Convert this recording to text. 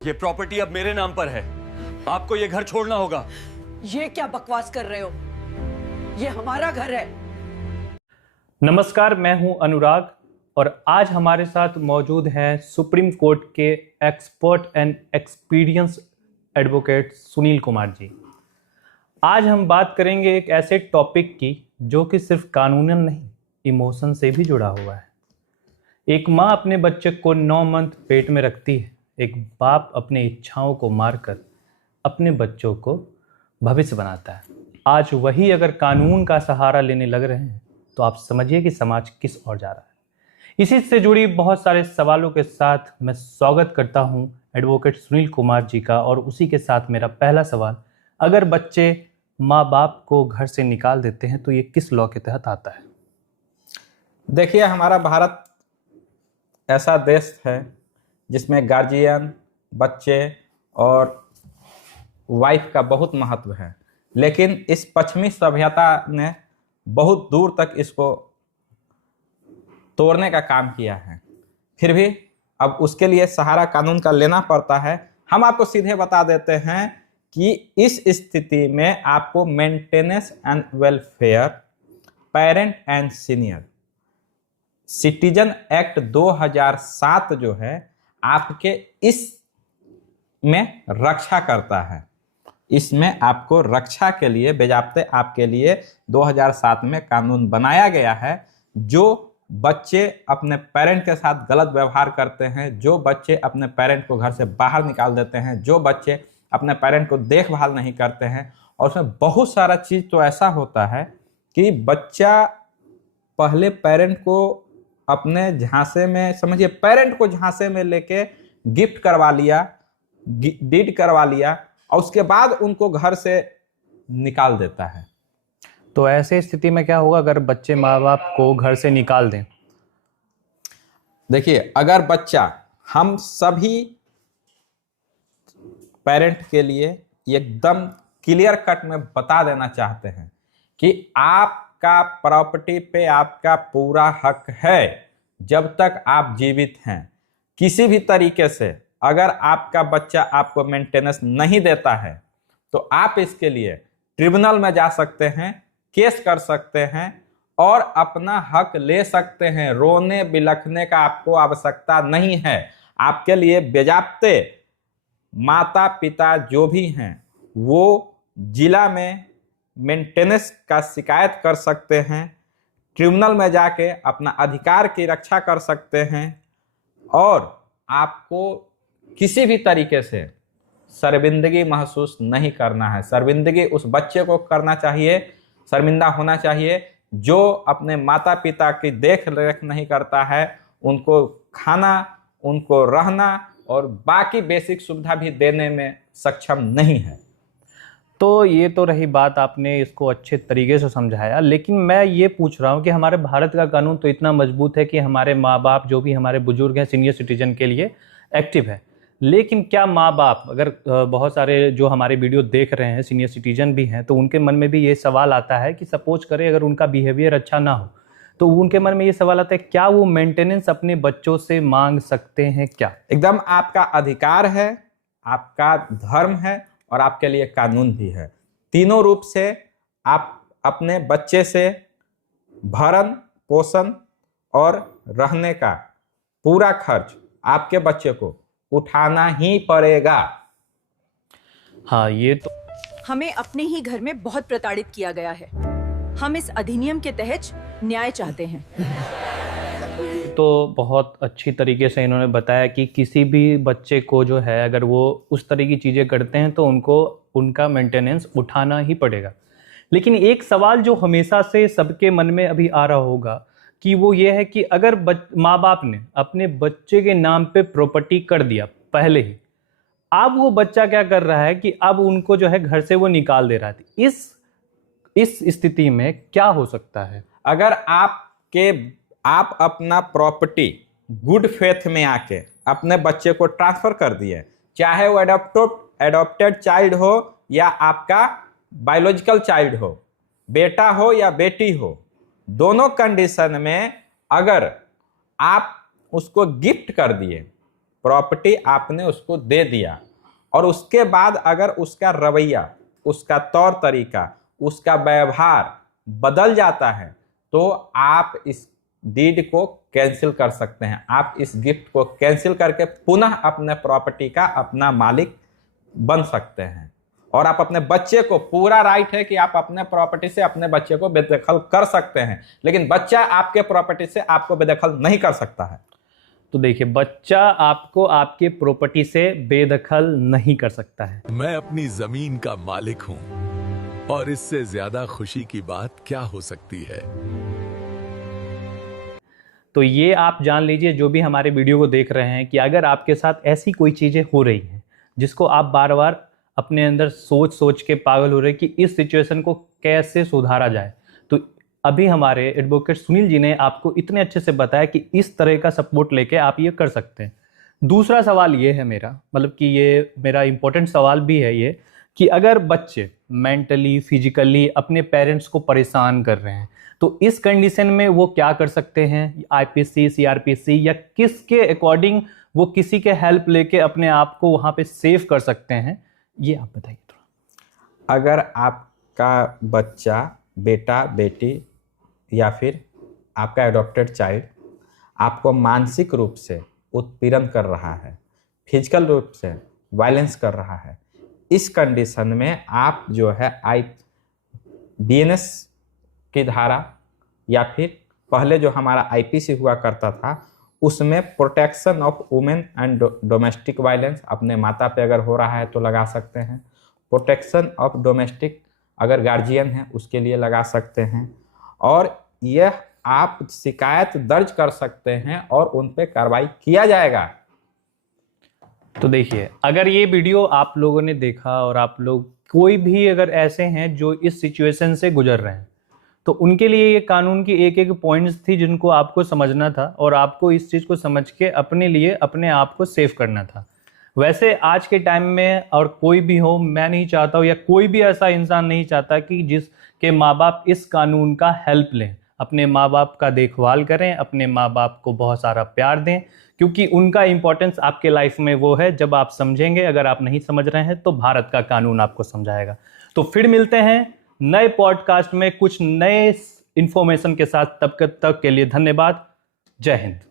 ये प्रॉपर्टी अब मेरे नाम पर है। आपको ये घर छोड़ना होगा। ये क्या बकवास कर रहे हो? ये हमारा घर है। नमस्कार, मैं हूं अनुराग और आज हमारे साथ मौजूद हैं सुप्रीम कोर्ट के expert and experience advocate Sunil Kumar ji. आज हम बात करेंगे एक ऐसे टॉपिक की जो कि सिर्फ कानूनन नहीं, इमोशन से भी जुड़ा हुआ है। एक माँ अपने बच्चे को 9 मंथ पेट में रखती है। एक बाप अपनी इच्छाओं को मारकर अपने बच्चों को भविष्य बनाता है। आज वही अगर कानून का सहारा लेने लग रहे हैं तो आप समझिए कि समाज किस ओर जा रहा है। इसी से जुड़ी बहुत सारे सवालों के साथ मैं स्वागत करता हूं एडवोकेट सुनील कुमार जी का। और उसी के साथ मेरा पहला सवाल, अगर बच्चे माँ बाप को घर से निकाल देते हैं तो ये किस लॉ के तहत आता है? देखिए, हमारा भारत ऐसा देश है जिसमें गार्जियन, बच्चे और वाइफ का बहुत महत्व है, लेकिन इस पश्चिमी सभ्यता ने बहुत दूर तक इसको तोड़ने का काम किया है। फिर भी अब उसके लिए सहारा कानून का लेना पड़ता है। हम आपको सीधे बता देते हैं कि इस स्थिति में आपको maintenance and welfare parent and senior citizen act 2007 जो है आपके इस में रक्षा करता है। इसमें आपको रक्षा के लिए बेजाप्ते आपके लिए 2007 में कानून बनाया गया है। जो बच्चे अपने पेरेंट के साथ गलत व्यवहार करते हैं, जो बच्चे अपने पेरेंट को घर से बाहर निकाल देते हैं, जो बच्चे अपने पेरेंट को देखभाल नहीं करते हैं, और उसमें बहुत सारा चीज़ तो ऐसा होता है कि बच्चा पहले पेरेंट को अपने झांसे में, समझिए पेरेंट को झांसे में लेके गिफ्ट करवा लिया, डीड करवा लिया, और उसके बाद उनको घर से निकाल देता है। तो ऐसे स्थिति में क्या होगा अगर बच्चे माँ बाप को घर से निकाल दें? देखिए, अगर बच्चा, हम सभी पेरेंट के लिए एकदम क्लियर कट में बता देना चाहते हैं कि आपका प्रॉपर्टी पे आपका पूरा हक है जब तक आप जीवित हैं। किसी भी तरीके से अगर आपका बच्चा आपको मेंटेनेंस नहीं देता है तो आप इसके लिए ट्रिब्यूनल में जा सकते हैं, केस कर सकते हैं और अपना हक ले सकते हैं। रोने बिलखने का आपको आवश्यकता नहीं है। आपके लिए बेजाप्ते माता पिता जो भी हैं वो जिला में मेंटेनेंस का शिकायत कर सकते हैं, ट्रिब्यूनल में जाके अपना अधिकार की रक्षा कर सकते हैं, और आपको किसी भी तरीके से शर्मिंदगी महसूस नहीं करना है। शर्मिंदगी उस बच्चे को करना चाहिए, शर्मिंदा होना चाहिए जो अपने माता पिता की देख रेख नहीं करता है। उनको खाना, उनको रहना और बाकी बेसिक सुविधा भी देने में सक्षम नहीं है। तो ये तो रही बात, आपने इसको अच्छे तरीके से समझाया। लेकिन मैं ये पूछ रहा हूँ कि हमारे भारत का कानून तो इतना मजबूत है कि हमारे माँ बाप, जो भी हमारे बुजुर्ग हैं, सीनियर सिटीजन के लिए एक्टिव है। लेकिन क्या माँ बाप, अगर बहुत सारे जो हमारे वीडियो देख रहे हैं सीनियर सिटीजन भी हैं, तो उनके मन में भी ये सवाल आता है कि सपोज करें अगर उनका बिहेवियर अच्छा ना हो तो उनके मन में ये सवाल आता है, क्या वो मेंटेनेंस अपने बच्चों से मांग सकते हैं क्या? एकदम आपका अधिकार है, आपका धर्म है और आपके लिए कानून भी है। तीनों रूप से आप अपने बच्चे से भरण पोषण और रहने का पूरा खर्च आपके बच्चे को उठाना ही पड़ेगा। हाँ, ये तो हमें अपने ही घर में बहुत प्रताड़ित किया गया है। हम इस अधिनियम के तहत न्याय चाहते हैं। तो बहुत अच्छी तरीके से इन्होंने बताया कि किसी भी बच्चे को जो है अगर वो उस तरह की चीज़ें करते हैं तो उनको उनका मेंटेनेंस उठाना ही पड़ेगा। लेकिन एक सवाल जो हमेशा से सबके मन में अभी आ रहा होगा कि वो ये है कि अगर माँ बाप ने अपने बच्चे के नाम पे प्रॉपर्टी कर दिया पहले ही, अब वो बच्चा क्या कर रहा है कि अब उनको जो है घर से वो निकाल दे रहा है। इस स्थिति में क्या हो सकता है? अगर आप अपना प्रॉपर्टी गुड फेथ में आके अपने बच्चे को ट्रांसफर कर दिए, चाहे वो एडॉप्टेड चाइल्ड हो या आपका बायोलॉजिकल चाइल्ड हो, बेटा हो या बेटी हो, दोनों कंडीशन में अगर आप उसको गिफ्ट कर दिए प्रॉपर्टी आपने उसको दे दिया और उसके बाद अगर उसका रवैया, उसका तौर तरीका, उसका व्यवहार बदल जाता है तो आप इस डीड को कैंसिल कर सकते हैं। आप इस गिफ्ट को कैंसिल करके पुनः अपने प्रॉपर्टी का अपना मालिक बन सकते हैं और आप अपने बच्चे को, पूरा राइट है कि आप अपने प्रॉपर्टी से अपने बच्चे को बेदखल कर सकते हैं, लेकिन बच्चा आपके प्रॉपर्टी से आपको बेदखल नहीं कर सकता है। तो देखिए, बच्चा आपको आपके प्रॉपर्टी से बेदखल नहीं कर सकता है। मैं अपनी जमीन का मालिक हूं और इससे ज्यादा खुशी की बात क्या हो सकती है। तो ये आप जान लीजिए, जो भी हमारे वीडियो को देख रहे हैं, कि अगर आपके साथ ऐसी कोई चीज़ें हो रही हैं जिसको आप बार बार अपने अंदर सोच सोच के पागल हो रहे हैं कि इस सिचुएशन को कैसे सुधारा जाए, तो अभी हमारे एडवोकेट सुनील जी ने आपको इतने अच्छे से बताया कि इस तरह का सपोर्ट लेके आप ये कर सकते हैं। दूसरा सवाल ये है मेरा, मतलब कि ये मेरा इंपॉर्टेंट सवाल भी है ये, कि अगर बच्चे मेंटली फिजिकली अपने पेरेंट्स को परेशान कर रहे हैं तो इस कंडीशन में वो क्या कर सकते हैं? आईपीसी, सीआरपीसी या किसके अकॉर्डिंग वो किसी के हेल्प लेके अपने आप को वहाँ पे सेव कर सकते हैं, ये आप बताइए थोड़ा। अगर आपका बच्चा, बेटा, बेटी या फिर आपका एडॉप्टेड चाइल्ड आपको मानसिक रूप से उत्पीड़न कर रहा है, फिजिकल रूप से वायलेंस कर रहा है, इस कंडीशन में आप जो है बीएनएस की धारा या फिर पहले जो हमारा आईपीसी हुआ करता था उसमें protection of women and domestic violence, अपने माता पे अगर हो रहा है तो लगा सकते हैं। प्रोटेक्शन ऑफ डोमेस्टिक अगर गार्जियन है उसके लिए लगा सकते हैं और यह आप शिकायत दर्ज कर सकते हैं और उन पे कार्रवाई किया जाएगा। तो देखिए, अगर ये वीडियो आप लोगों ने देखा और आप लोग कोई भी अगर ऐसे हैं जो इस सिचुएशन से गुजर रहे हैं तो उनके लिए ये कानून की एक एक पॉइंट्स थी जिनको आपको समझना था और आपको इस चीज़ को समझ के अपने लिए अपने आप को सेव करना था। वैसे आज के टाइम में, और कोई भी हो, मैं नहीं चाहता हूँ या कोई भी ऐसा इंसान नहीं चाहता कि जिसके माँ बाप इस कानून का हेल्प लें, अपने माँ बाप का देखभाल करें, अपने माँ बाप को बहुत सारा प्यार दें, क्योंकि उनका इंपॉर्टेंस आपके लाइफ में वो है जब आप समझेंगे। अगर आप नहीं समझ रहे हैं तो भारत का कानून आपको समझाएगा। तो फिर मिलते हैं नए पॉडकास्ट में कुछ नए इंफॉर्मेशन के साथ। तब तक के लिए धन्यवाद। जय हिंद।